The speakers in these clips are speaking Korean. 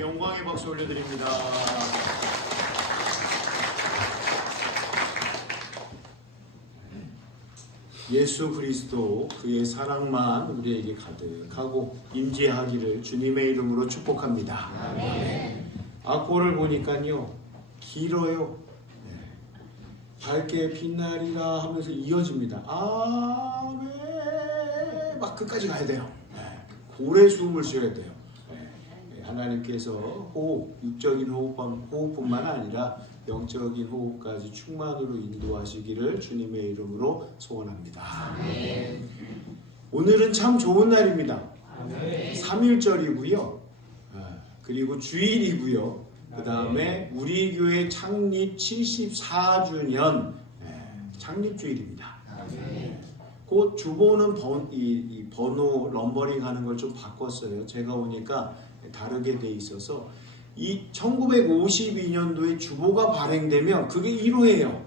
주님께 영광의 박수 올려드립니다. 예수 그리스도 그의 사랑만 우리에게 가득하고 임재하기를 주님의 이름으로 축복합니다. 악보를 보니까요 길어요. 밝게 빛나리라 하면서 이어집니다. 아멘. 막 끝까지 가야 돼요. 고래 숨을 쉬어야 돼요. 하나님께서 호흡, 육적인 호흡뿐만 아니라 영적인 호흡까지 충만으로 인도하시기를 주님의 이름으로 소원합니다. 아멘. 오늘은 참 좋은 날입니다. 아멘. 3.1절이고요. 그리고 주일이고요. 그 다음에 우리 교회 창립 74주년 창립주일입니다. 그 주보는 이 번호 럼버링 하는 걸 좀 바꿨어요. 제가 오니까 다르게 돼 있어서 이 1952년도에 주보가 발행되면 그게 1호예요.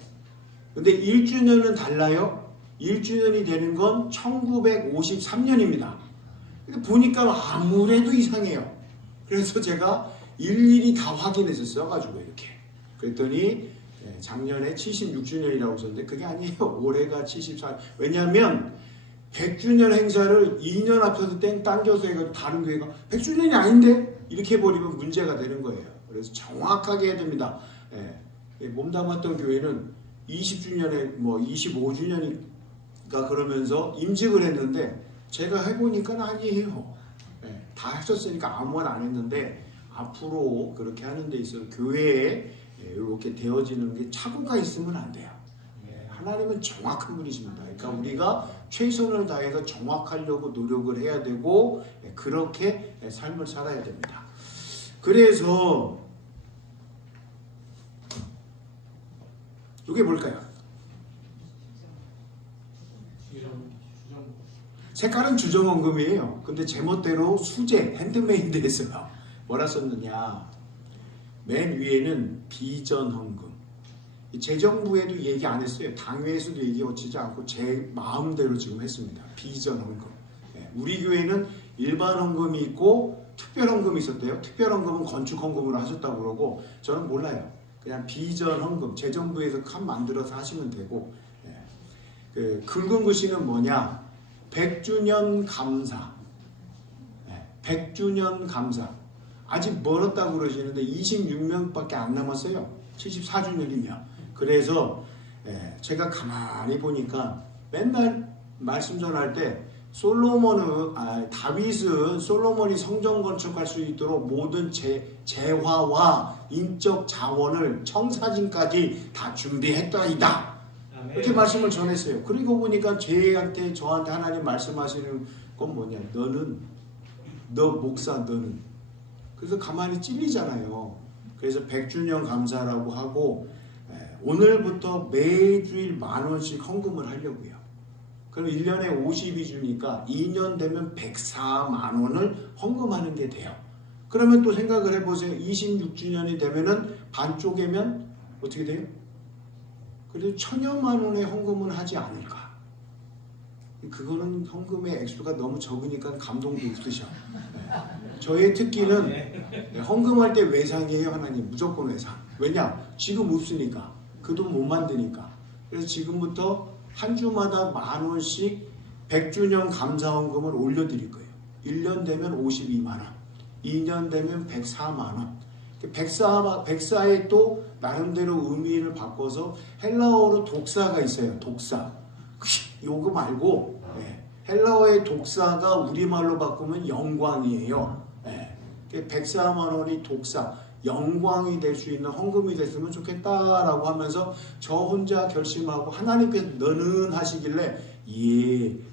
근데 1주년은 달라요. 1주년이 되는 건 1953년입니다. 보니까 아무래도 이상해요. 그래서 제가 일일이 다 확인했었어요. 가지고 이렇게. 그랬더니 작년에 76주년이라고 썼는데 그게 아니에요. 올해가 74. 왜냐하면 100주년 행사를 2년 앞서서 당겨서 해가지고 다른 교회가 100주년이 아닌데? 이렇게 해버리면 문제가 되는 거예요. 그래서 정확하게 해야 됩니다. 몸담았던 교회는 20주년에 25주년이니까 그러면서 임직을 했는데 제가 해보니까 아니에요. 다 하셨으니까 아무거나 안 했는데 앞으로 그렇게 하는 데 있어서 교회에 이렇게 되어지는 게 착오가 있으면 안 돼요. 하나님은 정확한 분이십니다. 그러니까 우리가 최선을 다해서 정확하려고 노력을 해야 되고 그렇게 삶을 살아야 됩니다. 그래서 이게 뭘까요? 색깔은 주정헌금이에요. 근데 제멋대로 수제, 핸드메이드 했어요. 뭐라 썼느냐? 맨 위에는 비전헌금. 재정부에도 얘기 안 했어요. 당회에서도 얘기 어치지 않고 제 마음대로 지금 했습니다. 비전헌금. 우리 교회는 일반 헌금이 있고 특별 헌금이 있었대요. 특별 헌금은 건축 헌금으로 하셨다고 그러고 저는 몰라요. 그냥 비전 헌금, 재정부에서 칸 만들어서 하시면 되고. 그 굵은 글씨는 뭐냐? 100주년 감사. 100주년 감사. 아직 멀었다고 그러시는데 26명밖에 안 남았어요. 74주년이면. 그래서 제가 가만히 보니까 맨날 말씀 전할 때 다윗은 솔로몬이 성전 건축할 수 있도록 모든 재화와 인적 자원을 청사진까지 다 준비했더이다. 이렇게 말씀을 전했어요. 그리고 보니까 저한테 하나님 말씀하시는 건 뭐냐? 너 목사 너는. 그래서 가만히 찔리잖아요. 그래서 100주년 감사라고 하고 오늘부터 매주일 10,000원씩 헌금을 하려고요. 그럼 1년에 52주니까 2년 되면 104만 원을 헌금하는 게 돼요. 그러면 또 생각을 해보세요. 26주년이 되면은 반 쪼개면 어떻게 돼요? 그래도 1,000여만 원의 헌금을 하지 않을까. 그거는 헌금의 액수가 너무 적으니까 감동도 없으셔. 저의 특기는 헌금할 때 외상이에요. 하나님 무조건 외상. 왜냐? 지금 없으니까. 그 돈 못 만드니까. 그래서 지금부터 한 주마다 10,000원씩 100주년 감사헌금을 올려드릴 거예요. 1년 되면 52만 원, 2년 되면 104만 원. 104에 또 나름대로 의미를 바꿔서 헬라어로 독사가 있어요. 독사. 요거 말고 헬라어의 독사가 우리말로 바꾸면 영광이에요. 104만 원이 독사. 영광이 될 수 있는 헌금이 됐으면 좋겠다라고 하면서 저 혼자 결심하고 하나님께서 너는 하시길래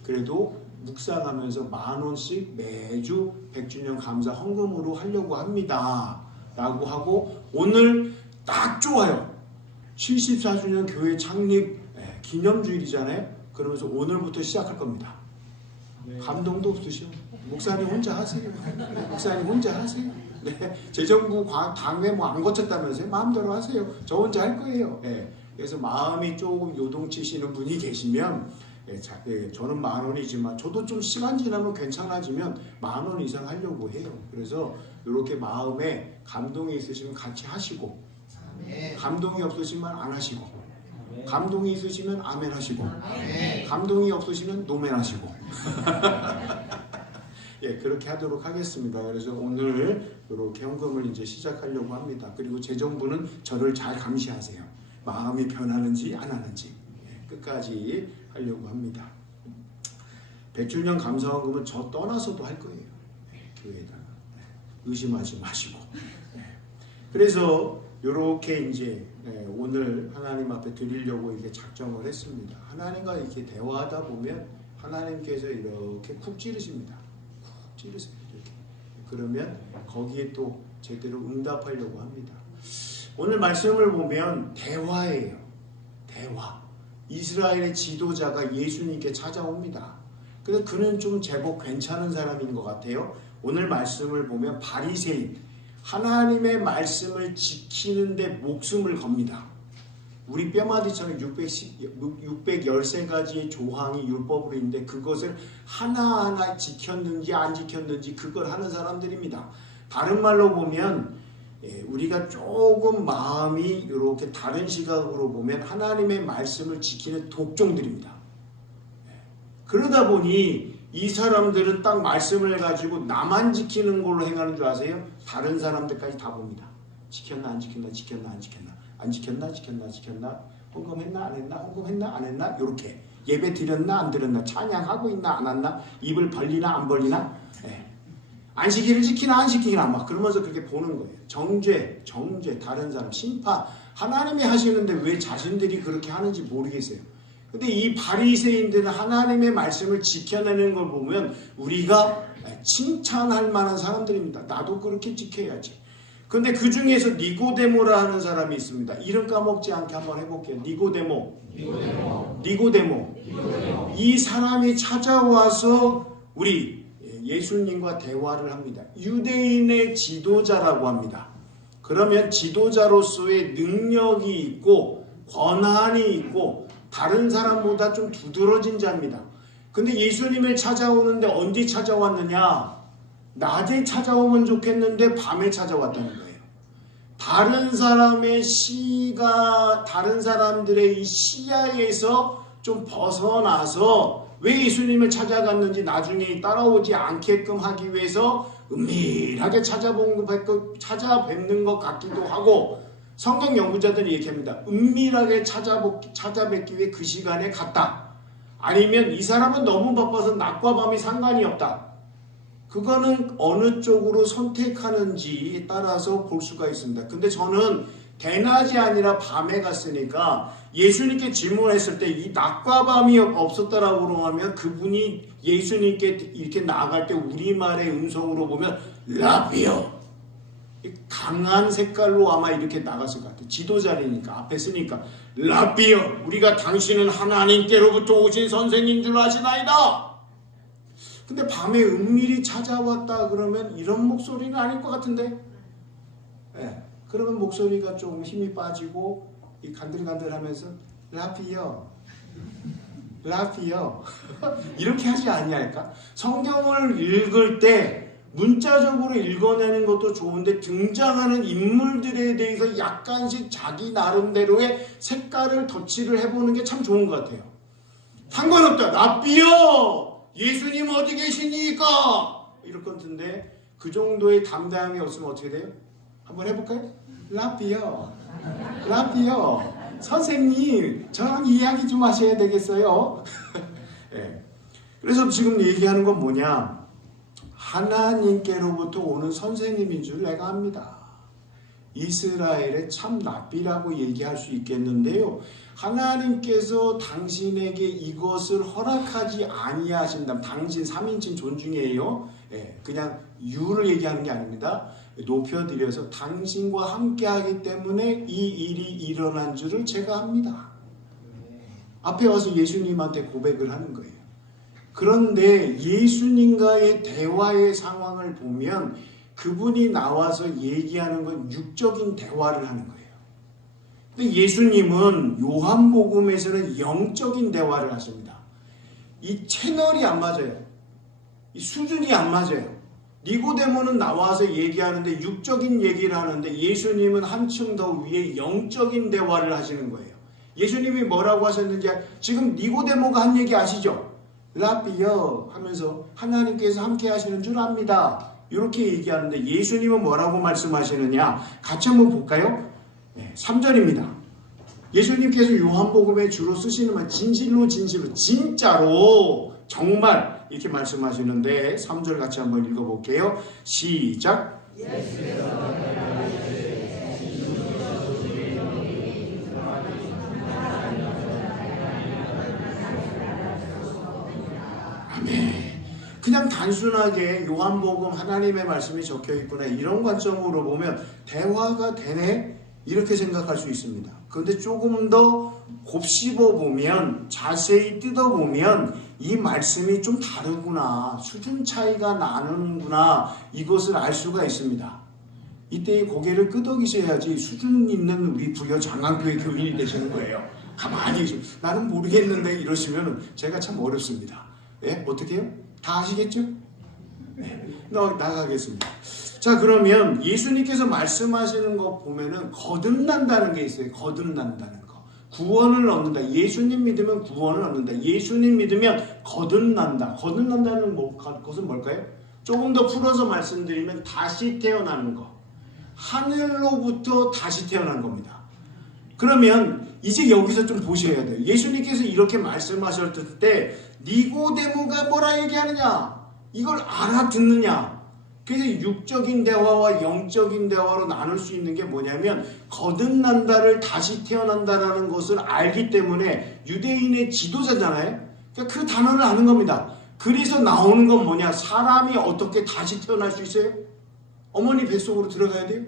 그래도 묵상하면서 10,000원씩 매주 100주년 감사 헌금으로 하려고 합니다 라고 하고 오늘 딱 좋아요. 74주년 교회 창립 기념주일이잖아요. 그러면서 오늘부터 시작할 겁니다. 감동도 없으시오. 목사님 혼자 하세요. 목사님 혼자 하세요. 재정부 당회 안 거쳤다면서요? 마음대로 하세요. 저 혼자 할 거예요. 그래서 마음이 조금 요동치시는 분이 계시면 저는 10,000원이지만 저도 좀 시간 지나면 괜찮아지면 10,000원 이상 하려고 해요. 그래서 이렇게 마음에 감동이 있으시면 같이 하시고, 감동이 없으시면 안 하시고, 감동이 있으시면 아멘 하시고, 감동이 없으시면 노멘 하시고. 그렇게 하도록 하겠습니다. 그래서 오늘 이렇게 헌금을 이제 시작하려고 합니다. 그리고 재정부는 저를 잘 감시하세요. 마음이 변하는지 안 하는지 끝까지 하려고 합니다. 100주년 감사헌금은 저 떠나서도 할 거예요. 교회에다가 의심하지 마시고. 그래서 이렇게 이제 오늘 하나님 앞에 드리려고 이렇게 작정을 했습니다. 하나님과 이렇게 대화하다 보면 하나님께서 이렇게 쿡 찌르십니다. 쿡 찌르세요. 이렇게. 그러면 거기에 또 제대로 응답하려고 합니다. 오늘 말씀을 보면 대화예요. 대화. 이스라엘의 지도자가 예수님께 찾아옵니다. 그래서 그는 좀 제법 괜찮은 사람인 것 같아요. 오늘 말씀을 보면 바리새인, 하나님의 말씀을 지키는데 목숨을 겁니다. 우리 뼈마디처럼 613가지의 조항이 율법으로 있는데 그것을 하나하나 지켰는지 안 지켰는지 그걸 하는 사람들입니다. 다른 말로 보면 우리가 조금 마음이 이렇게 다른 시각으로 보면 하나님의 말씀을 지키는 독종들입니다. 그러다 보니 이 사람들은 딱 말씀을 가지고 나만 지키는 걸로 행하는 줄 아세요? 다른 사람들까지 다 봅니다. 지켰나 안 지켰나, 지켰나 안 지켰나, 안 지켰나, 지켰나, 헌금했나 안 했나, 헌금했나 안 했나, 이렇게 예배 드렸나 안 드렸나, 찬양하고 있나 안 했나, 입을 벌리나 안 벌리나, 안식일을 지키나 안 지키나 막 그러면서 그렇게 보는 거예요. 정죄, 다른 사람, 심판, 하나님이 하시는데 왜 자신들이 그렇게 하는지 모르겠어요. 근데 이 바리새인들은 하나님의 말씀을 지켜내는 걸 보면 우리가 칭찬할 만한 사람들입니다. 나도 그렇게 지켜야지. 근데 그 중에서 니고데모라 하는 사람이 있습니다. 이름 까먹지 않게 한번 해볼게요. 니고데모. 이 사람이 찾아와서 우리 예수님과 대화를 합니다. 유대인의 지도자라고 합니다. 그러면 지도자로서의 능력이 있고 권한이 있고 다른 사람보다 좀 두드러진 자입니다. 근데 예수님을 찾아오는데 언제 찾아왔느냐? 낮에 찾아오면 좋겠는데 밤에 찾아왔다는 거예요. 다른 사람의 시가, 다른 사람들의 이 시야에서 좀 벗어나서 왜 예수님을 찾아갔는지 나중에 따라오지 않게끔 하기 위해서 은밀하게 찾아뵙는 것 같기도 하고, 성경 연구자들이 얘기합니다. 은밀하게 찾아뵙기 위해 그 시간에 갔다. 아니면 이 사람은 너무 바빠서 낮과 밤이 상관이 없다. 그거는 어느 쪽으로 선택하는지에 따라서 볼 수가 있습니다. 근데 저는 대낮이 아니라 밤에 갔으니까 예수님께 질문했을 때 이 낮과 밤이 없었다라고 하면 그분이 예수님께 이렇게 나아갈 때 우리말의 음성으로 보면 라비어, 강한 색깔로 아마 이렇게 나갔을 것 같아요. 지도자니까 앞에 쓰니까 라비어, 우리가 당신은 하나님께로부터 오신 선생인 줄 아시나이다. 근데 밤에 은밀히 찾아왔다 그러면 이런 목소리는 아닐 것 같은데, 그러면 목소리가 좀 힘이 빠지고 이 간들간들하면서 라비어 이렇게 하지 아니할까? 성경을 읽을 때 문자적으로 읽어내는 것도 좋은데 등장하는 인물들에 대해서 약간씩 자기 나름대로의 색깔을 덧칠을 해보는 게 참 좋은 것 같아요. 상관없다. 라비어! 예수님 어디 계시니까? 이럴 것 같은데 그 정도의 담대함이 없으면 어떻게 돼요? 한번 해볼까요? 라비어 선생님 저랑 이야기 좀 하셔야 되겠어요. 그래서 지금 얘기하는 건 뭐냐? 하나님께로부터 오는 선생님인 줄 내가 압니다. 이스라엘의 참 랍비라고 얘기할 수 있겠는데요. 하나님께서 당신에게 이것을 허락하지 아니하신다면, 당신 3인칭 존중이에요. 그냥 유를 얘기하는 게 아닙니다. 높여드려서 당신과 함께하기 때문에 이 일이 일어난 줄을 제가 압니다. 앞에 와서 예수님한테 고백을 하는 거예요. 그런데 예수님과의 대화의 상황을 보면 그분이 나와서 얘기하는 건 육적인 대화를 하는 거예요. 근데 예수님은 요한복음에서는 영적인 대화를 하십니다. 이 채널이 안 맞아요. 이 수준이 안 맞아요. 니고데모는 나와서 얘기하는데 육적인 얘기를 하는데 예수님은 한층 더 위에 영적인 대화를 하시는 거예요. 예수님이 뭐라고 하셨는지 지금 니고데모가 한 얘기 아시죠? 라비여 하면서 하나님께서 함께 하시는 줄 압니다. 이렇게 얘기하는데 예수님은 뭐라고 말씀하시느냐? 같이 한번 볼까요? 3절입니다. 예수님께서 요한복음에 주로 쓰시는 말 진실로 진짜로 정말 이렇게 말씀하시는데 3절 같이 한번 읽어볼게요. 시작. 아멘. 그냥 단순하게 요한복음 하나님의 말씀이 적혀있구나 이런 관점으로 보면 대화가 되네 이렇게 생각할 수 있습니다. 그런데 조금 더 곱씹어 보면 자세히 뜯어보면 이 말씀이 좀 다르구나 수준 차이가 나는구나 이것을 알 수가 있습니다. 이때 고개를 끄덕이셔야지 수준 있는 우리 부여 장강교회 교인이 되시는 거예요. 가만히 나는 모르겠는데 이러시면 제가 참 어렵습니다. 예? 어떻게 해요? 다 아시겠죠? 네. 나가겠습니다. 자, 그러면 예수님께서 말씀하시는 거 보면은 거듭난다는 게 있어요. 거듭난다는 거. 구원을 얻는다. 예수님 믿으면 구원을 얻는다. 예수님 믿으면 거듭난다. 거듭난다는 것은 뭘까요? 조금 더 풀어서 말씀드리면 다시 태어나는 거. 하늘로부터 다시 태어난 겁니다. 그러면 이제 여기서 좀 보셔야 돼요. 예수님께서 이렇게 말씀하셨을 때 니고데모가 뭐라 얘기하느냐? 이걸 알아듣느냐? 그래서 육적인 대화와 영적인 대화로 나눌 수 있는 게 뭐냐면 거듭난다를 다시 태어난다라는 것을 알기 때문에 유대인의 지도자잖아요. 그러니까 그 단어를 아는 겁니다. 그래서 나오는 건 뭐냐? 사람이 어떻게 다시 태어날 수 있어요? 어머니 뱃속으로 들어가야 돼요?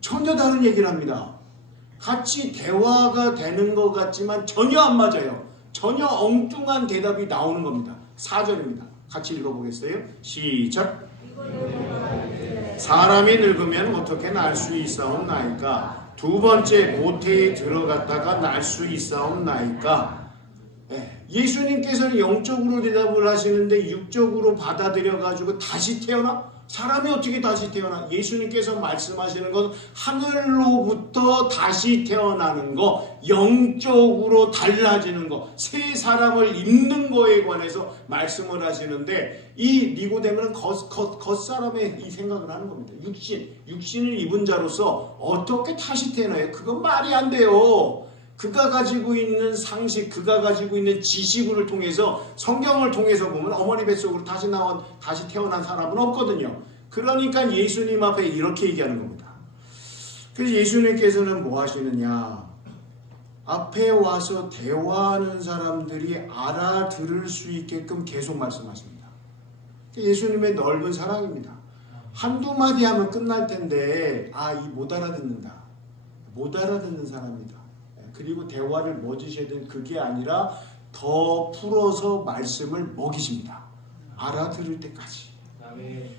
전혀 다른 얘기를 합니다. 같이 대화가 되는 것 같지만 전혀 안 맞아요. 전혀 엉뚱한 대답이 나오는 겁니다. 4절입니다. 같이 읽어보겠어요? 시작. 사람이 늙으면 어떻게 날 수 있사옵나이까? 두 번째 모태에 들어갔다가 날 수 있사옵나이까? 예수님께서는 영적으로 대답을 하시는데 육적으로 받아들여가지고 다시 태어나? 사람이 어떻게 다시 태어나? 예수님께서 말씀하시는 건 하늘로부터 다시 태어나는 거, 영적으로 달라지는 거, 새 사람을 입는 거에 관해서 말씀을 하시는데 이 니고데모는 겉사람의 이 생각을 하는 겁니다. 육신을 입은 자로서 어떻게 다시 태어나요? 그건 말이 안 돼요. 그가 가지고 있는 상식, 그가 가지고 있는 지식을 통해서 성경을 통해서 보면 어머니 뱃속으로 다시 태어난 사람은 없거든요. 그러니까 예수님 앞에 이렇게 얘기하는 겁니다. 그래서 예수님께서는 뭐 하시느냐? 앞에 와서 대화하는 사람들이 알아들을 수 있게끔 계속 말씀하십니다. 예수님의 넓은 사랑입니다. 한두 마디 하면 끝날 텐데 못 알아듣는다. 못 알아듣는 사람이다. 그리고 대화를 뭐 주셔야 되는 그게 아니라 더 풀어서 말씀을 먹이십니다. 알아들을 때까지.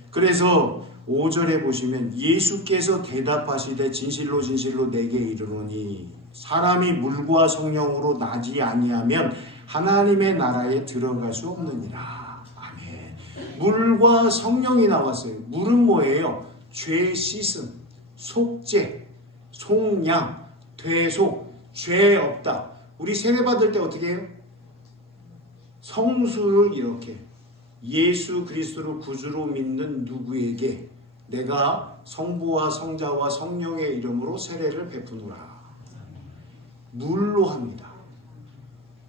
그래서 5절에 보시면 예수께서 대답하시되 진실로 내게 이르노니 사람이 물과 성령으로 나지 아니하면 하나님의 나라에 들어갈 수 없느니라. 아멘. 물과 성령이 나왔어요. 물은 뭐예요? 죄 씻음, 속죄, 속량, 되속, 죄 없다. 우리 세례 받을 때 어떻게 해요? 성수를 이렇게 예수 그리스도를 구주로 믿는 누구에게 내가 성부와 성자와 성령의 이름으로 세례를 베푸노라. 물로 합니다.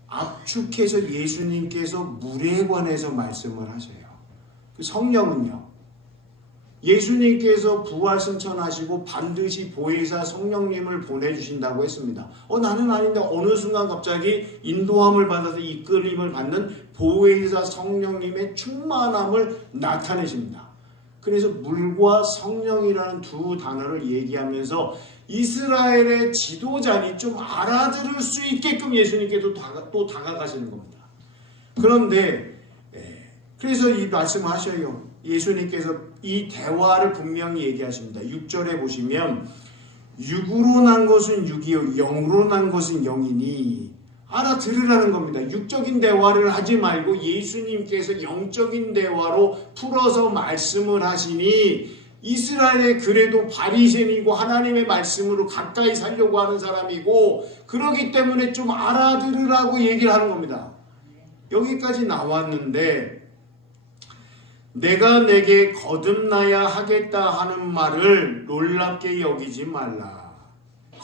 압축해서 예수님께서 물에 관해서 말씀을 하셔요. 그 성령은요. 예수님께서 부활 승천하시고 반드시 보혜사 성령님을 보내주신다고 했습니다. 나는 아닌데 어느 순간 갑자기 인도함을 받아서 이끌림을 받는 보혜사 성령님의 충만함을 나타내십니다. 그래서 물과 성령이라는 두 단어를 얘기하면서 이스라엘의 지도자니 좀 알아들을 수 있게끔 예수님께서 또 다가가시는 겁니다. 그런데 그래서 이 말씀을 하셔요. 예수님께서 이 대화를 분명히 얘기하십니다. 6절에 보시면 육으로 난 것은 육이요 영으로 난 것은 영이니 알아들으라는 겁니다. 육적인 대화를 하지 말고 예수님께서 영적인 대화로 풀어서 말씀을 하시니 이스라엘의 그래도 바리새인이고 하나님의 말씀으로 가까이 살려고 하는 사람이고 그러기 때문에 좀 알아들으라고 얘기를 하는 겁니다. 여기까지 나왔는데 내가 내게 거듭나야 하겠다 하는 말을 놀랍게 여기지 말라.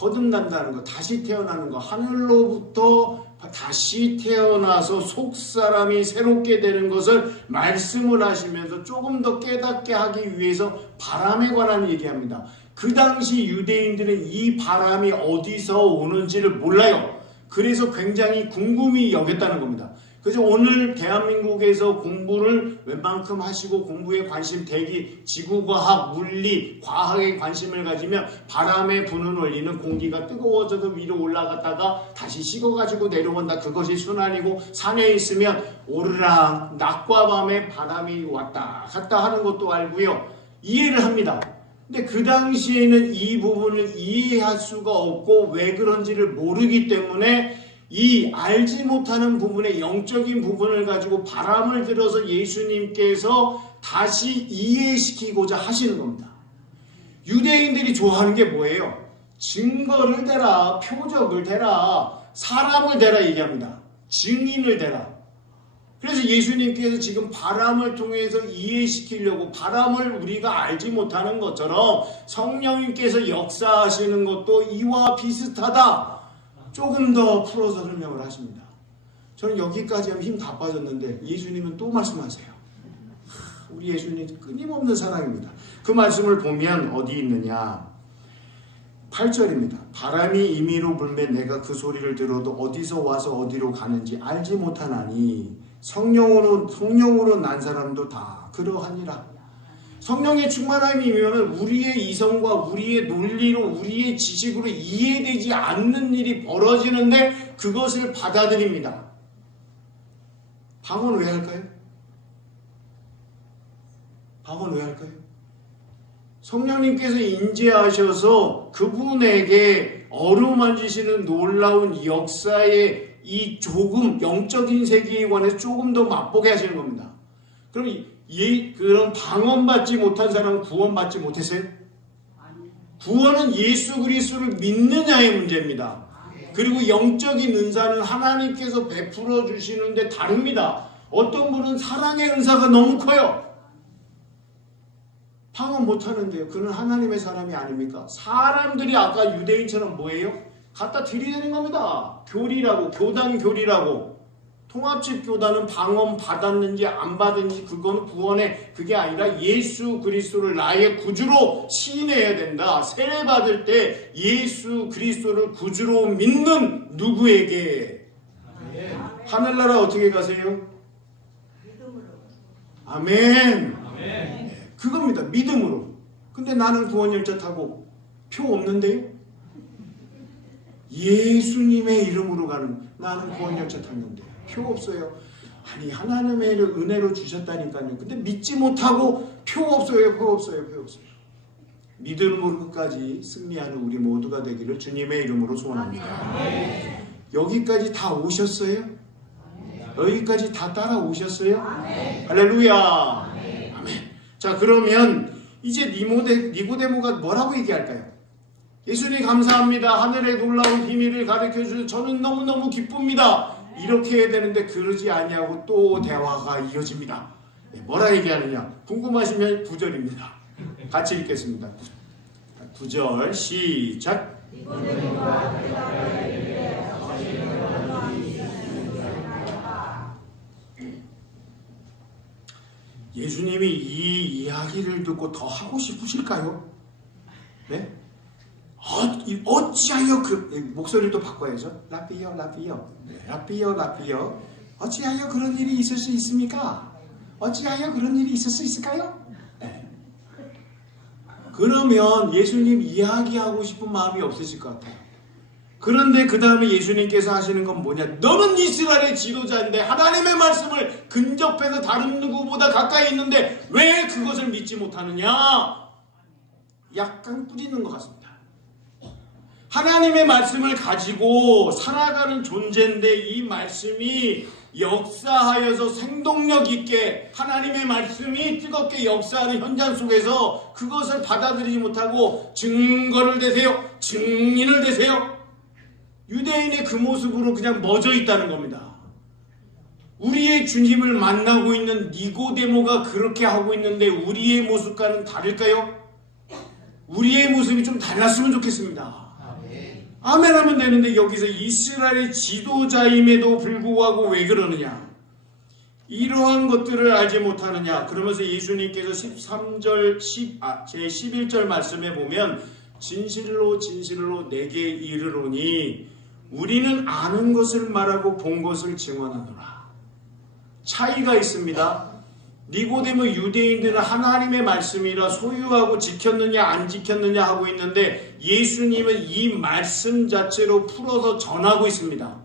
거듭난다는 거, 다시 태어나는 거, 하늘로부터 다시 태어나서 속사람이 새롭게 되는 것을 말씀을 하시면서 조금 더 깨닫게 하기 위해서 바람에 관한 얘기합니다. 그 당시 유대인들은 이 바람이 어디서 오는지를 몰라요. 그래서 굉장히 궁금히 여겼다는 겁니다. 그래서 오늘 대한민국에서 공부를 웬만큼 하시고 공부에 관심, 대기, 지구과학, 물리, 과학에 관심을 가지면 바람에 부는 원리는 공기가 뜨거워져서 위로 올라갔다가 다시 식어가지고 내려온다. 그것이 순환이고 산에 있으면 오르락 낮과 밤에 바람이 왔다 갔다 하는 것도 알고요. 이해를 합니다. 근데 그 당시에는 이 부분을 이해할 수가 없고 왜 그런지를 모르기 때문에 이 알지 못하는 부분의 영적인 부분을 가지고 바람을 들어서 예수님께서 다시 이해시키고자 하시는 겁니다. 유대인들이 좋아하는 게 뭐예요? 증거를 대라, 표적을 대라, 사람을 대라 얘기합니다. 증인을 대라. 그래서 예수님께서 지금 바람을 통해서 이해시키려고 바람을 우리가 알지 못하는 것처럼 성령님께서 역사하시는 것도 이와 비슷하다. 조금 더 풀어서 설명을 하십니다. 저는 여기까지 하면 힘 다 빠졌는데 예수님은 또 말씀하세요. 우리 예수님 끊임없는 사랑입니다. 그 말씀을 보면 어디 있느냐. 8절입니다. 바람이 임의로 불면 내가 그 소리를 들어도 어디서 와서 어디로 가는지 알지 못하나니 성령으로 난 사람도 다 그러하니라. 성령의 충만함이면 우리의 이성과 우리의 논리로 우리의 지식으로 이해되지 않는 일이 벌어지는데 그것을 받아들입니다. 방언 왜 할까요? 방언 왜 할까요? 성령님께서 인지하셔서 그분에게 어루만지시는 놀라운 역사의 이 조금 영적인 세계에 관해서 조금 더 맛보게 하시는 겁니다. 그럼 그런 방언 받지 못한 사람은 구원 받지 못했어요? 구원은 예수 그리스도를 믿느냐의 문제입니다. 그리고 영적인 은사는 하나님께서 베풀어 주시는데 다릅니다. 어떤 분은 사랑의 은사가 너무 커요. 방언 못하는데요. 그는 하나님의 사람이 아닙니까? 사람들이 아까 유대인처럼 뭐예요? 갖다 들이대는 겁니다. 교리라고, 교단 교리라고. 통합집 교단은 방언 받았는지 안 받았는지 그건 구원의 그게 아니라 예수 그리스도를 나의 구주로 시인해야 된다. 세례 받을 때 예수 그리스도를 구주로 믿는 누구에게 하늘나라 어떻게 가세요? 아멘. 그겁니다. 믿음으로. 근데 나는 구원열차 타고 표 없는데요? 예수님의 이름으로 가는 나는 구원열차 탔는데 표 없어요. 아니 하나님의 은혜로 주셨다니까요. 근데 믿지 못하고 표 없어요. 표 없어요. 표 없어요. 믿음으로 끝까지 승리하는 우리 모두가 되기를 주님의 이름으로 소원합니다. 여기까지 다 오셨어요? 여기까지 다 따라오셨어요? 할렐루야. 아멘. 자 그러면 이제 니고데모가 뭐라고 얘기할까요? 예수님 감사합니다. 하늘의 놀라운 비밀을 가르쳐주셔서 저는 너무너무 기쁩니다. 이렇게 해야 되는데 그러지 아니하고 또 대화가 이어집니다. 뭐라 얘기하느냐? 궁금하시면 9절입니다. 같이 읽겠습니다. 9절 시작. 예수님이 이 이야기를 듣고 더 하고 싶으실까요? 네? 어찌하여 목소리를 또 바꿔야죠. 라피어 네, 라피어 어찌하여 그런 일이 있을 수 있습니까? 어찌하여 그런 일이 있을 수 있을까요? 네. 그러면 예수님 이야기하고 싶은 마음이 없으실 것 같아요. 그런데 그 다음에 예수님께서 하시는 건 뭐냐? 너는 이스라엘의 지도자인데 하나님의 말씀을 근접해서 다른 누구보다 가까이 있는데 왜 그것을 믿지 못하느냐? 약간 뿌리는 것 같습니다. 하나님의 말씀을 가지고 살아가는 존재인데 이 말씀이 역사하여서 생동력 있게 하나님의 말씀이 뜨겁게 역사하는 현장 속에서 그것을 받아들이지 못하고 증거를 대세요. 증인을 대세요. 유대인의 그 모습으로 그냥 멎어 있다는 겁니다. 우리의 주님을 만나고 있는 니고데모가 그렇게 하고 있는데 우리의 모습과는 다를까요? 우리의 모습이 좀 달랐으면 좋겠습니다. 아멘 하면 되는데 여기서 이스라엘의 지도자임에도 불구하고 왜 그러느냐? 이러한 것들을 알지 못하느냐? 그러면서 예수님께서 11절 말씀에 보면 진실로 진실로 내게 이르노니 우리는 아는 것을 말하고 본 것을 증언하노라. 차이가 있습니다. 니고데모 유대인들은 하나님의 말씀이라 소유하고 지켰느냐 안 지켰느냐 하고 있는데 예수님은 이 말씀 자체로 풀어서 전하고 있습니다.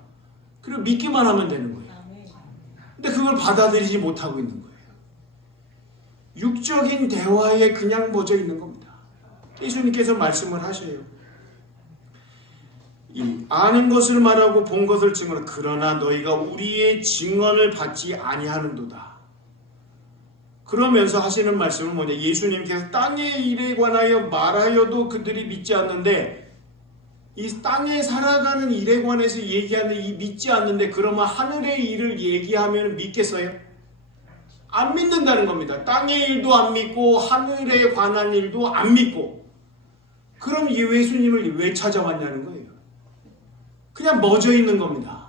그리고 믿기만 하면 되는 거예요. 근데 그걸 받아들이지 못하고 있는 거예요. 육적인 대화에 그냥 멎어 있는 겁니다. 예수님께서 말씀을 하셔요. 아는 것을 말하고 본 것을 증언하라. 그러나 너희가 우리의 증언을 받지 아니하는도다. 그러면서 하시는 말씀은 뭐냐? 예수님께서 땅의 일에 관하여 말하여도 그들이 믿지 않는데 이 땅에 살아가는 일에 관해서 얘기하는 이 믿지 않는데 그러면 하늘의 일을 얘기하면 믿겠어요? 안 믿는다는 겁니다. 땅의 일도 안 믿고 하늘에 관한 일도 안 믿고 그럼 이 예수님을 왜 찾아왔냐는 거예요. 그냥 멎어 있는 겁니다.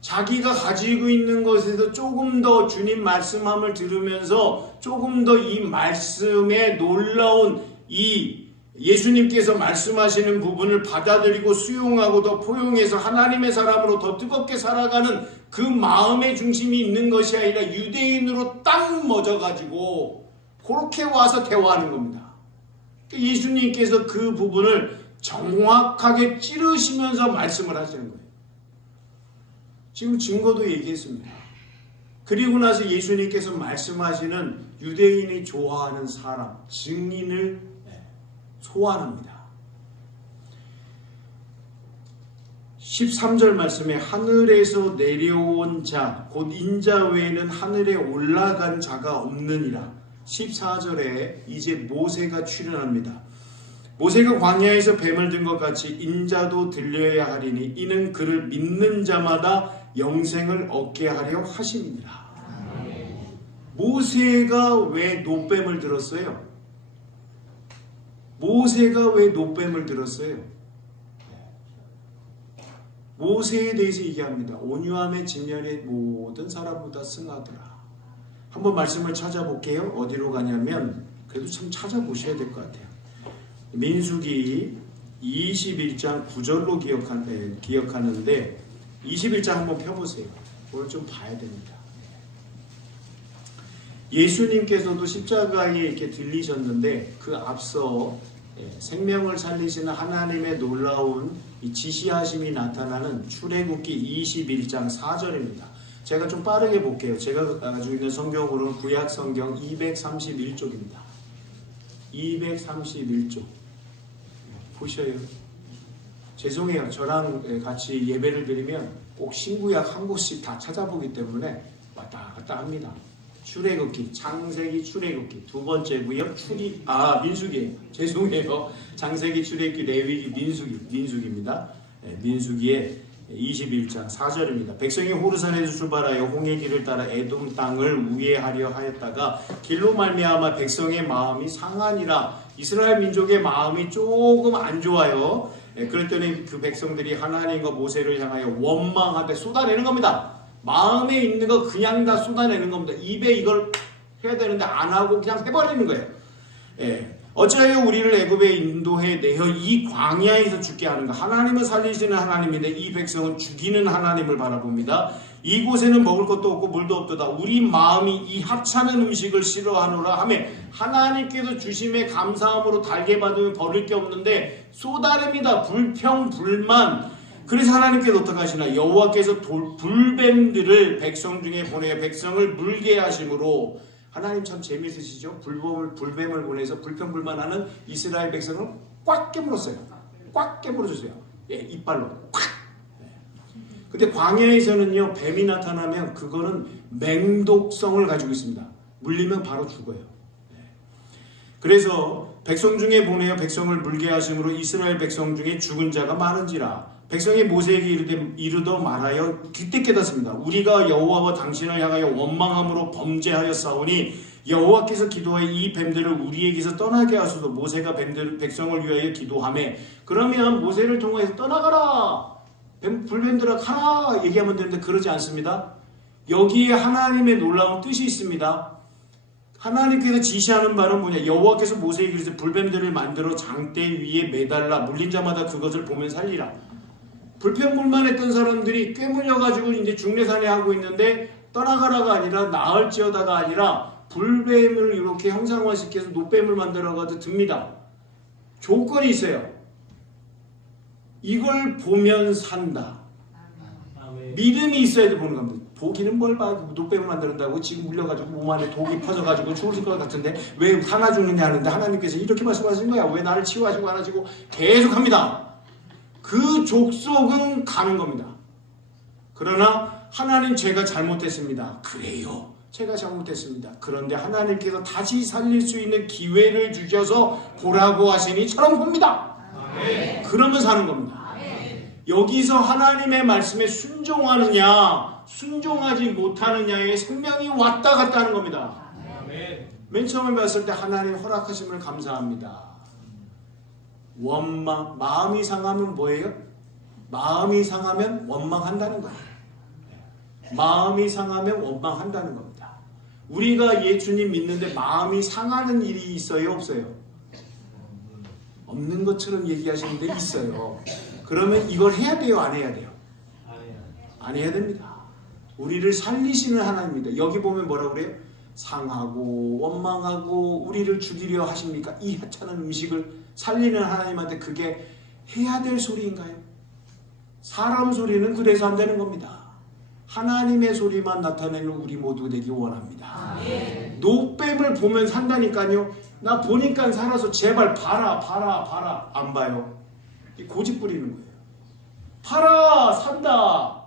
자기가 가지고 있는 것에서 조금 더 주님 말씀함을 들으면서 조금 더 이 말씀에 놀라운 이 예수님께서 말씀하시는 부분을 받아들이고 수용하고 더 포용해서 하나님의 사람으로 더 뜨겁게 살아가는 그 마음의 중심이 있는 것이 아니라 유대인으로 딱 멎어가지고 그렇게 와서 대화하는 겁니다. 예수님께서 그 부분을 정확하게 찌르시면서 말씀을 하시는 거예요. 지금 증거도 얘기했습니다. 그리고 나서 예수님께서 말씀하시는 유대인이 좋아하는 사람, 증인을 소환합니다. 13절 말씀에 하늘에서 내려온 자, 곧 인자 외에는 하늘에 올라간 자가 없느니라. 14절에 이제 모세가 출현합니다. 모세가 광야에서 뱀을 든 것 같이 인자도 들려야 하리니 이는 그를 믿는 자마다 영생을 얻게 하려 하심이니라. 모세가 왜 노뱀을 들었어요? 모세가 왜 노뱀을 들었어요? 모세에 대해서 얘기합니다. 온유함의 진열의 모든 사람보다 승하더라. 한번 말씀을 찾아볼게요. 어디로 가냐면 그래도 참 찾아보셔야 될 것 같아요. 민수기 21장 9절로 기억하는데 21장 한번 펴보세요. 오늘 좀 봐야 됩니다. 예수님께서도 십자가에 이렇게 들리셨는데 그 앞서 생명을 살리시는 하나님의 놀라운 이 지시하심이 나타나는 출애굽기 21장 4절입니다. 제가 좀 빠르게 볼게요. 제가 가지고 있는 성경으로는 구약 성경 231쪽입니다. 231쪽 보셔요. 죄송해요. 저랑 같이 예배를 드리면 꼭 신구약 한 곳씩 다 찾아보기 때문에 왔다 갔다 합니다. 출애굽기, 창세기, 출애굽기 두 번째 구역 민수기예요. 죄송해요. 창세기, 출애굽기, 레위기, 민수기입니다. 민수기의 21장 4절입니다. 백성이 호르산에서 출발하여 홍해 길을 따라 에돔 땅을 우회하려 하였다가 길로 말미암아 백성의 마음이 상하니라. 이스라엘 민족의 마음이 조금 안 좋아요. 그랬더니 그 백성들이 하나님과 모세를 향하여 원망하되 쏟아내는 겁니다. 마음에 있는 거 그냥 다 쏟아내는 겁니다. 입에 이걸 해야 되는데 안 하고 그냥 해버리는 거예요. 어찌하여 우리를 애굽에 인도해 내어 이 광야에서 죽게 하는가? 하나님은 살리시는 하나님인데 이 백성은 죽이는 하나님을 바라봅니다. 이곳에는 먹을 것도 없고 물도 없도다. 우리 마음이 이 하찮은 음식을 싫어하노라 하며 하나님께서 주심에 감사함으로 달게 받으면 버릴 게 없는데 쏟아냅니다. 불평 불만. 그래서 하나님께서 어떻게 하시나? 여호와께서 불뱀들을 백성 중에 보내어 백성을 물게 하심으로. 하나님 참 재미있으시죠? 불뱀을 보내서 불평불만하는 이스라엘 백성을 꽉 깨물었어요. 꽉 깨물어주세요. 예, 이빨로 꽉. 근데 광야에서는요, 뱀이 나타나면 그거는 맹독성을 가지고 있습니다. 물리면 바로 죽어요. 그래서 백성 중에 보내어 백성을 물게 하심으로 이스라엘 백성 중에 죽은 자가 많은지라. 백성이 모세에게 이르더 말하여 그때 깨닫습니다. 우리가 여호와와 당신을 향하여 원망함으로 범죄하였사오니 여호와께서 기도하여 이 뱀들을 우리에게서 떠나게 하소서. 모세가 백성을 위하여 기도하매, 그러면 모세를 통해서 떠나가라, 불뱀들아 가라 얘기하면 되는데 그러지 않습니다. 여기에 하나님의 놀라운 뜻이 있습니다. 하나님께서 지시하는 바는 뭐냐? 여호와께서 모세에게 이르시되 불뱀들을 만들어 장대 위에 매달라 물린 자마다 그것을 보면 살리라. 불평불만 했던 사람들이 꿰물려가지고 이제 중례산에 하고 있는데 떠나가라가 아니라 나을지어다가 아니라 불뱀을 이렇게 형상화시켜서 노뱀을 만들어가지고 듭니다. 조건이 있어요. 이걸 보면 산다. 믿음이 있어야 돼 보는 겁니다. 보기는 뭘 봐. 노뱀을 만든다고 지금 물려가지고 몸 안에 독이 퍼져가지고 죽을 것 같은데 왜 하나 죽느냐 하는데 하나님께서 이렇게 말씀하신 거야. 왜 나를 치유하시고 안 하시고 계속 합니다. 그 족속은 가는 겁니다. 그러나 하나님 제가 잘못했습니다. 그래요. 제가 잘못했습니다. 그런데 하나님께서 다시 살릴 수 있는 기회를 주셔서 보라고 하시니 처럼 봅니다. 아멘. 그러면 사는 겁니다. 아멘. 여기서 하나님의 말씀에 순종하느냐 순종하지 못하느냐의 생명이 왔다 갔다 하는 겁니다. 아멘. 맨 처음에 봤을 때 하나님 허락하심을 감사합니다. 원망, 마음이 상하면 뭐예요? 마음이 상하면 원망한다는 거예요. 마음이 상하면 원망한다는 겁니다. 우리가 예수님 믿는데 마음이 상하는 일이 있어요? 없어요? 없는 것처럼 얘기하시는데 있어요. 그러면 이걸 해야 돼요? 안 해야 돼요? 안 해야 됩니다. 우리를 살리시는 하나님입니다. 여기 보면 뭐라고 그래요? 상하고 원망하고 우리를 죽이려 하십니까? 이 하찮은 음식을 살리는 하나님한테 그게 해야 될 소리인가요? 사람 소리는 그래서 안 되는 겁니다. 하나님의 소리만 나타내는 우리 모두 되기 원합니다. 아멘. 노뱀을 보면 산다니까요. 나 보니까 살아서 제발 봐라. 안 봐요. 고집 부리는 거예요. 봐라 산다.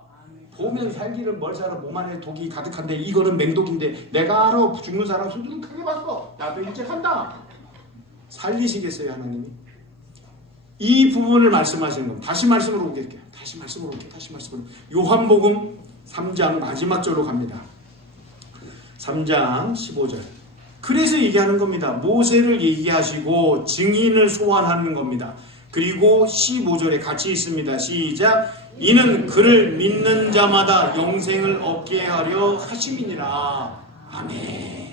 보면 살기를 뭘 살아. 몸 안에 독이 가득한데 이거는 맹독인데 내가 알아. 죽는 사람 수준 크게 봤어. 나도 일찍 한다. 살리시겠어요 하나님이? 이 부분을 말씀하시는 겁니다. 다시 말씀으로 오게요. 다시 말씀으로. 요한복음 3장 마지막 절로 갑니다. 3장 15절. 그래서 얘기하는 겁니다. 모세를 얘기하시고 증인을 소환하는 겁니다. 그리고 15절에 같이 있습니다. 시작. 이는 그를 믿는 자마다 영생을 얻게 하려 하심이니라. 아멘.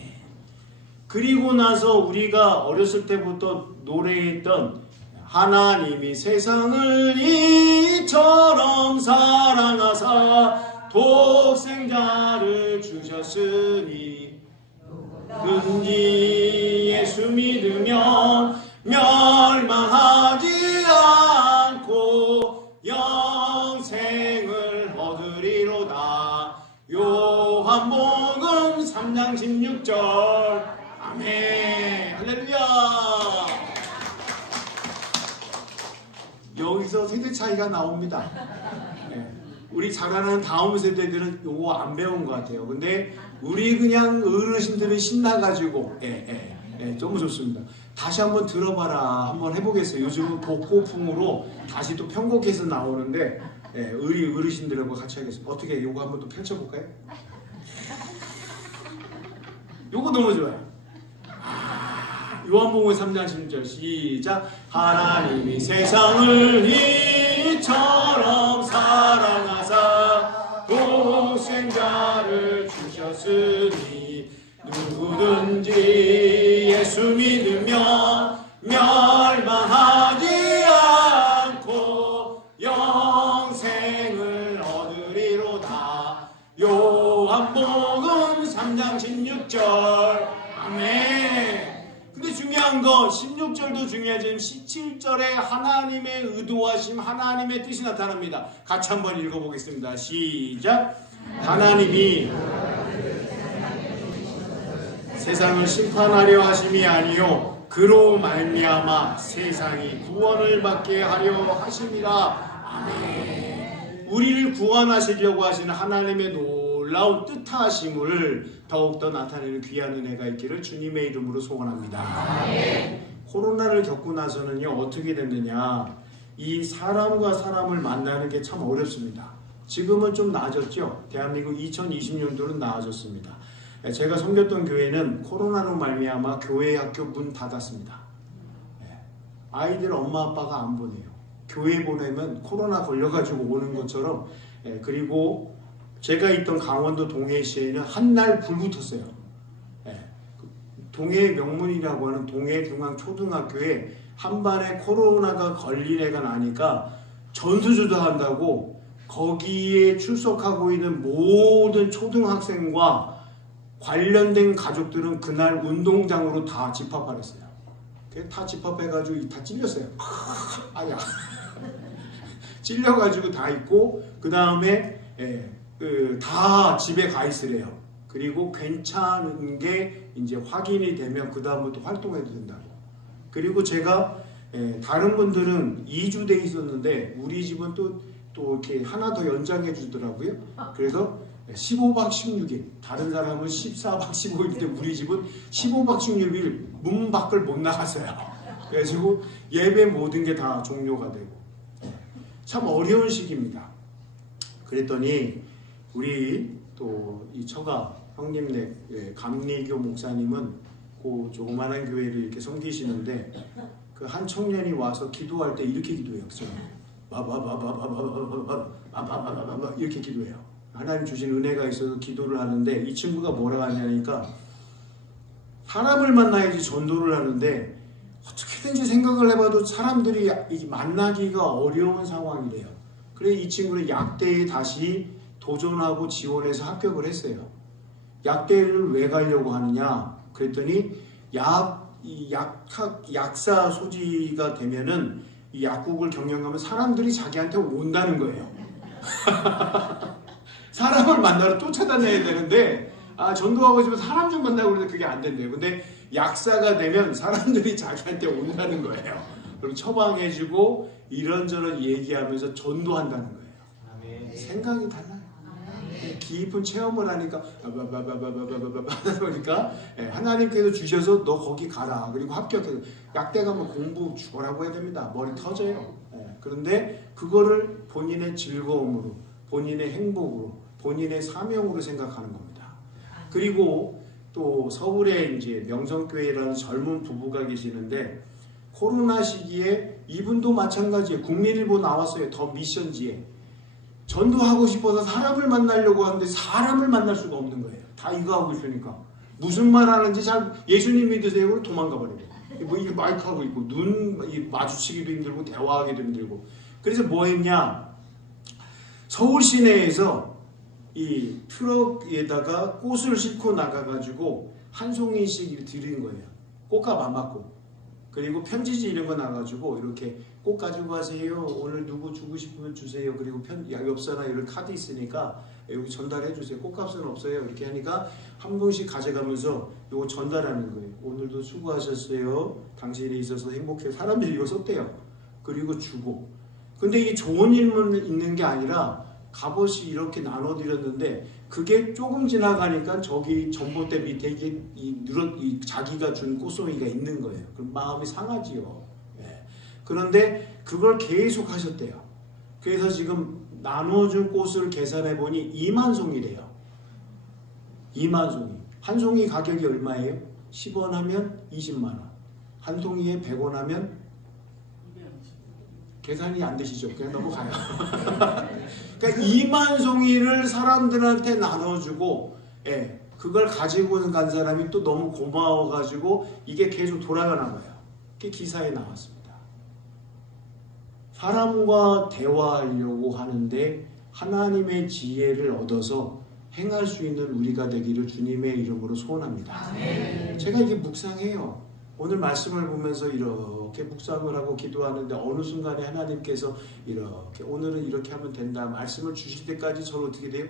그리고 나서 우리가 어렸을 때부터 노래했던 하나님이 세상을 이처럼 사랑하사 독생자를 주셨으니 누구든지 예수 믿으면 멸망하지 않고 영생을 얻으리로다. 요한복음 3장 16절. 아멘. 할렐루야. 여기서 세대 차이가 나옵니다. 네. 우리 자라는 다음 세대들은 요거 안 배운 것 같아요. 근데 우리 그냥 어르신들은 신나가지고 너무 좋습니다. 다시 한번 들어봐라 한번 해보겠어요. 요즘은 복고풍으로 다시 또 편곡해서 나오는데 우리 어르신들하고 같이 하겠습니다. 어떻게 요거 한번 또 펼쳐볼까요? 요거 너무 좋아요. 요한복음 3장 16절 시작. 하나님이 세상을 이처럼 사랑하사 독생자를 주셨으니 누구든지 예수 믿으면 멸망하지 않고 영생을 얻으리로다. 요한복음 3장 16절. 아멘. 근데 중요한 건 16절도 중요하지만 17절에 하나님의 의도하심, 하나님의 뜻이 나타납니다. 같이 한번 읽어보겠습니다. 시작. 하나님이 세상을 심판하려 하심이 아니요 그로 말미암아 세상이 구원을 받게 하려 하심이라. 아멘. 우리를 구원하시려고 하시는 하나님의 놀라운 뜻하심을 더욱더 나타내는 귀한 은혜가 있기를 주님의 이름으로 소원합니다. 아멘. 코로나를 겪고 나서는요, 어떻게 됐느냐, 이 사람과 사람을 만나는 게 참 어렵습니다. 지금은 좀 나아졌죠. 대한민국 2020년도는 나아졌습니다. 제가 섬겼던 교회는 코로나로 말미암아 교회 학교 문 닫았습니다. 아이들 엄마 아빠가 안 보내요. 교회 보내면 코로나 걸려가지고 오는 것처럼. 그리고 제가 있던 강원도 동해시에는 한날 불 붙었어요. 동해 명문이라고 하는 동해중앙초등학교에 한반에 코로나가 걸린 애가 나니까 전수조사 한다고 거기에 출석하고 있는 모든 초등학생과 관련된 가족들은 그날 운동장으로 다 집합하랬어요. 다 집합해가지고 다 찔렸어요. 아야. 찔려가지고 다 있고, 그 다음에 다 집에 가 있으래요. 그리고 괜찮은 게 이제 확인이 되면 그 다음부터 활동해도 된다고. 그리고 제가 다른 분들은 2주 돼 있었는데 우리 집은 또 이렇게 하나 더 연장해 주더라고요. 그래서 15박 16일, 다른 사람은 14박 15일인데 우리 집은 15박 16일 문 밖을 못 나갔어요. 그래가지고 예배 모든 게 다 종료가 되고 참 어려운 시기입니다. 그랬더니 우리 또 이 처가 형님네 감리교 목사님은 그 조그마한 교회를 이렇게 섬기시는데 그 한 청년이 와서 기도할 때 이렇게 기도해요. 이렇게 기도해요. 하나님 주신 은혜가 있어서 기도를 하는데 이 친구가 뭐라고 하냐니까 사람을 만나야지 전도를 하는데 어떻게든지 생각을 해봐도 사람들이 만나기가 어려운 상황이래요. 그래서 이 친구는 약대에 다시 도전하고 지원해서 합격을 했어요. 약대를 왜 가려고 하느냐 그랬더니 약사 소지가 되면은 이 약국을 경영하면 사람들이 자기한테 온다는 거예요. 사람을 만나러 쫓아다녀야 되는데 전도하고 싶으면 사람 좀 만나고 그러는데 그게 안 된대요. 근데 약사가 되면 사람들이 자기한테 온다는 거예요. 그럼 처방해주고 이런저런 얘기하면서 전도한다는 거예요. 아멘. 생각이 달라요. 깊은 체험을 하니까 하니까 하나님께서 주셔서 너 거기 가라. 그리고 합격해서 약대 가면 공부 죽어라고 해야 됩니다. 머리 터져요. 그런데 그거를 본인의 즐거움으로, 본인의 행복으로, 본인의 사명으로 생각하는 겁니다. 그리고 또 서울에 이제 명성교회라는 젊은 부부가 계시는데 코로나 시기에 이분도 마찬가지예요. 국민일보 나왔어요. 더 미션지에. 전도하고 싶어서 사람을 만나려고 하는데 사람을 만날 수가 없는 거예요. 다 이거 하고 있으니까. 무슨 말 하는지 잘 예수님 믿으세요? 그러고 도망가 버려요. 뭐 이게 마이크 하고 있고 눈 마주치기도 힘들고 대화하기도 힘들고. 그래서 뭐 했냐? 서울 시내에서 이 트럭에다가 꽃을 싣고 나가가지고 한 송이씩 드린 거예요. 꽃값 안 받고. 그리고 편지지 이런 거 나가지고 이렇게 꽃 가지고 가세요. 오늘 누구 주고 싶으면 주세요. 그리고 엽서나 이런 카드 있으니까 여기 전달해 주세요. 꽃값은 없어요. 이렇게 하니까 한 분씩 가져가면서 이거 전달하는 거예요. 오늘도 수고하셨어요. 당신이 있어서 행복해요. 사람들이 이거 썼대요. 그리고 주고. 근데 이게 좋은 일만 있는 게 아니라 값없이 이렇게 나눠드렸는데 그게 조금 지나가니까 저기 전봇대 밑에 이게 자기가 준 꽃송이가 있는 거예요. 그럼 마음이 상하지요. 그런데 그걸 계속 하셨대요. 그래서 지금 나눠준 꽃을 계산해 보니 2만 송이래요. 2만 송이. 한 송이 가격이 얼마예요? 10원 하면 20만 원. 한 송이에 100원 하면 계산이 안 되시죠? 그냥 넘어가요. 그러니까 2만 송이를 사람들한테 나눠주고, 그걸 가지고 간 사람이 또 너무 고마워가지고 이게 계속 돌아가나 봐요. 그게 기사에 나왔습니다. 사람과 대화하려고 하는데 하나님의 지혜를 얻어서 행할 수 있는 우리가 되기를 주님의 이름으로 소원합니다. 제가 이게 묵상해요. 오늘 말씀을 보면서 이렇게 묵상을 하고 기도하는데 어느 순간에 하나님께서 이렇게 오늘은 이렇게 하면 된다 말씀을 주실 때까지 저는 어떻게 돼요?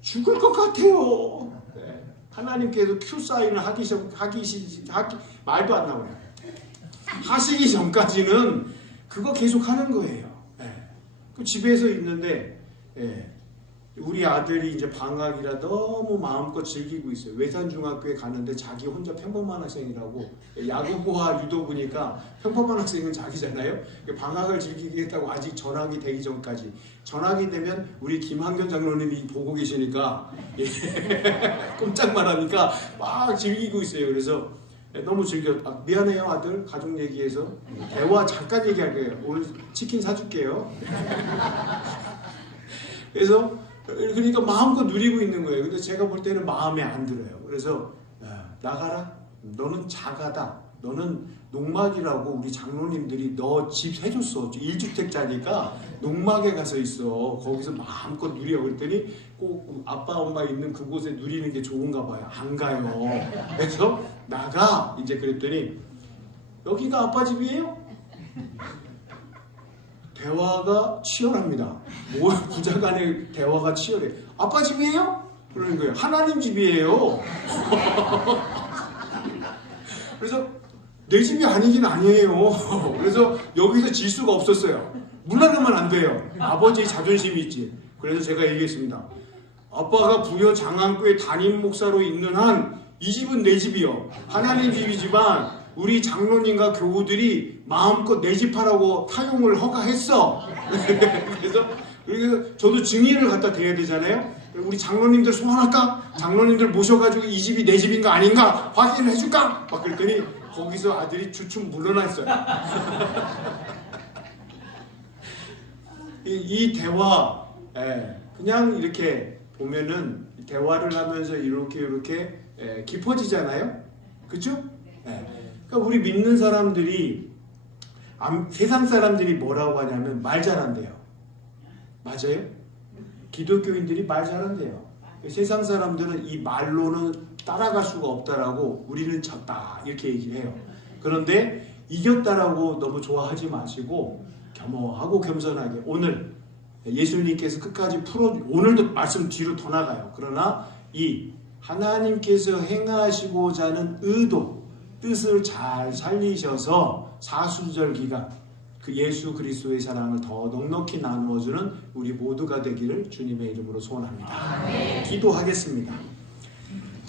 죽을 것 같아요. 하나님께서 큐 사인을 말도 안 나오네요. 하시기 전까지는 그거 계속 하는 거예요. 그 집에서 있는데 우리 아들이 이제 방학이라 너무 마음껏 즐기고 있어요. 외산중학교에 가는데 자기 혼자 평범한 학생이라고, 야구부와 유도부니까 평범한 학생은 자기잖아요. 방학을 즐기겠다고 아직 전학이 되기 전까지. 전학이 되면 우리 김한견 장로님이 보고 계시니까 꼼짝만 하니까 막 즐기고 있어요. 그래서 너무 미안해요 아들, 가족 얘기해서 대화 잠깐 얘기할 거예요. 오늘 치킨 사줄게요. 그래서 그러니까 마음껏 누리고 있는 거예요. 근데 제가 볼 때는 마음에 안 들어요. 그래서 나가라. 너는 자가다. 너는 농막이라고 우리 장로님들이 너 집 해줬어. 1주택자니까 농막에 가서 있어. 거기서 마음껏 누려. 그랬더니 꼭 아빠 엄마 있는 그곳에 누리는 게 좋은가 봐요. 안 가요. 그래서 나가. 이제 그랬더니 여기가 아빠 집이에요? 대화가 치열합니다. 부자간의 대화가 치열해. 아빠 집이에요? 그러는 거예요. 하나님 집이에요. 그래서 내 집이 아니긴 아니에요. 그래서 여기서 질 수가 없었어요. 물러나면 안 돼요. 아버지의 자존심이 있지. 그래서 제가 얘기했습니다. 아빠가 부여 장안교회 담임 목사로 있는 한 이 집은 내 집이요. 하나님 집이지만 우리 장로님과 교우들이 마음껏 내 집 하라고 타용을 허가했어. 그래서 저도 증인을 갖다 대야 되잖아요. 우리 장로님들 소환할까? 장로님들 모셔가지고 이 집이 내 집인가 아닌가 확인을 해줄까? 막 그랬더니 거기서 아들이 주춤 물러났어요. 이 대화, 그냥 이렇게 보면은 대화를 하면서 이렇게 깊어지잖아요. 그죠? 그러니까 우리 믿는 사람들이 세상 사람들이 뭐라고 하냐면 말 잘한대요. 맞아요? 기독교인들이 말 잘한대요. 세상 사람들은 이 말로는 따라갈 수가 없다라고 우리는 졌다 이렇게 얘기를 해요. 그런데 이겼다라고 너무 좋아하지 마시고 겸허하고 겸손하게 오늘 예수님께서 끝까지 오늘도 말씀 뒤로 더 나가요. 그러나 이 하나님께서 행하시고자 하는 의도, 뜻을 잘 살리셔서 사순절 기간 그 예수 그리스도의 사랑을 더 넉넉히 나누어주는 우리 모두가 되기를 주님의 이름으로 소원합니다. 기도하겠습니다.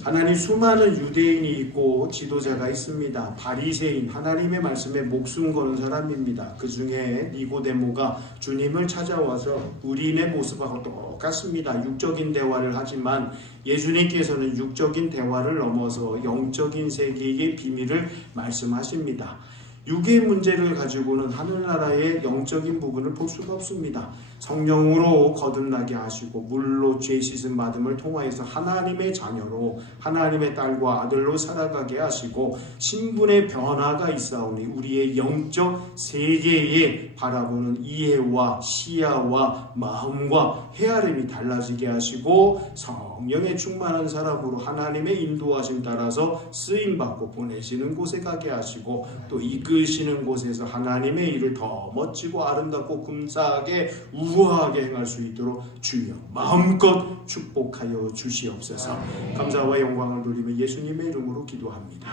하나님, 수많은 유대인이 있고 지도자가 있습니다. 바리새인, 하나님의 말씀에 목숨 거는 사람입니다. 그 중에 니고데모가 주님을 찾아와서 우리의 모습하고 똑같습니다. 육적인 대화를 하지만 예수님께서는 육적인 대화를 넘어서 영적인 세계의 비밀을 말씀하십니다. 육의 문제를 가지고는 하늘나라의 영적인 부분을 볼 수가 없습니다. 성령으로 거듭나게 하시고 물로 죄 씻음 받음을 통하여서 하나님의 자녀로 하나님의 딸과 아들로 살아가게 하시고 신분의 변화가 있사오니 우리의 영적 세계에 바라보는 이해와 시야와 마음과 헤아림이 달라지게 하시고 성령에 충만한 사람으로 하나님의 인도하심 따라서 쓰임받고 보내시는 곳에 가게 하시고 또 이끄시는 곳에서 하나님의 일을 더 멋지고 아름답고 금사하게 우아하게 행할 수 있도록 주여 마음껏 축복하여 주시옵소서. 감사와 영광을 돌리며 예수님의 이름으로 기도합니다.